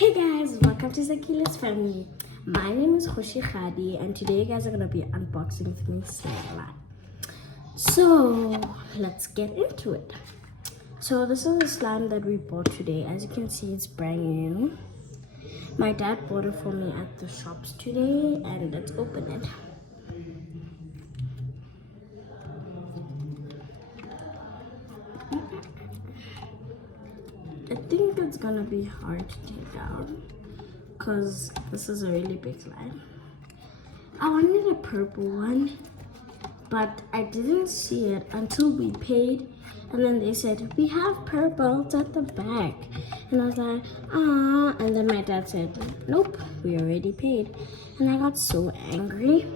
Hey guys, welcome to Zakila's family. My name is KGOSHIGADI and today you guys are going to be unboxing with me slime. So let's get into it. So this is the slime that we bought today. As you can see, it's brand new. My dad bought it for me at the shops today, and let's open it. I think it's gonna be hard to take out because this is a really big slime. I wanted a purple one, but I didn't see it until we paid, and then they said we have purple, it's at the back, and I was like, ah, and then my dad said nope, we already paid, and I got so angry.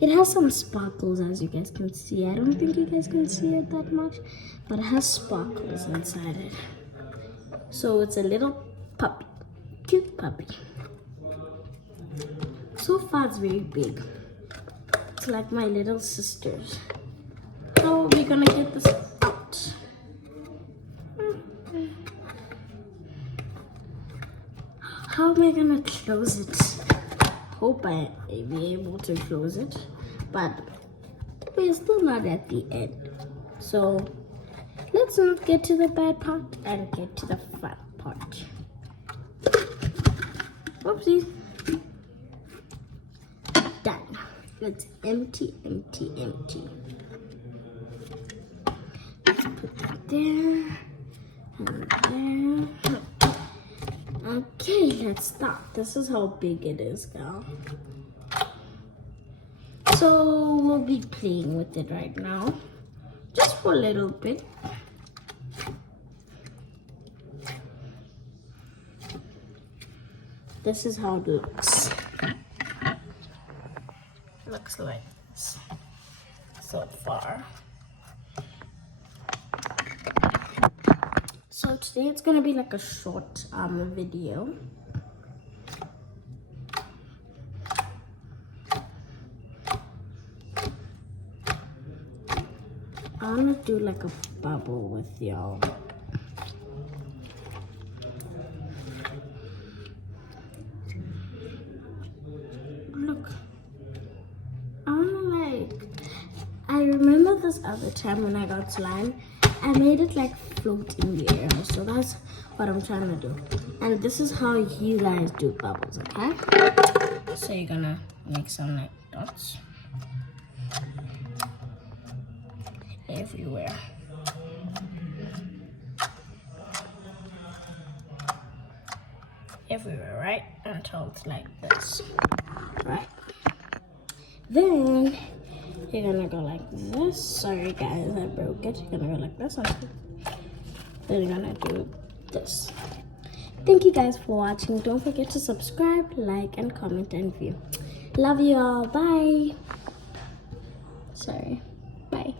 It has some sparkles, as you guys can see. I don't think you guys can see it that much, but it has sparkles inside it. So it's a little puppy, cute puppy. So far it's very big. It's like my little sister's. So we're gonna get this out. How am I gonna close it? Hope I'll be able to close it, but we're still not at the end. So let's not get to the bad part and get to the fun part. Oopsies. Done. Let's empty. Let's put that there and there. Okay, let's start. This is how big it is, girl. So we'll be playing with it right now, just for a little bit. This is how it looks. Looks like this so far. So today it's gonna be like a short video. I wanna do like a bubble with y'all. Look, I remember this other time when I got slime, I made it like float in the air. So that's what I'm trying to do. And this is how you guys do bubbles, okay? So you're gonna make some like dots everywhere. Everywhere, right? Until it's like this, right? Then you're gonna go like this. Sorry guys, I broke it. You're gonna go like this. Then you're gonna do this. Thank you guys for watching. Don't forget to subscribe, like, and comment and view. Love you all. Bye. Sorry. Bye.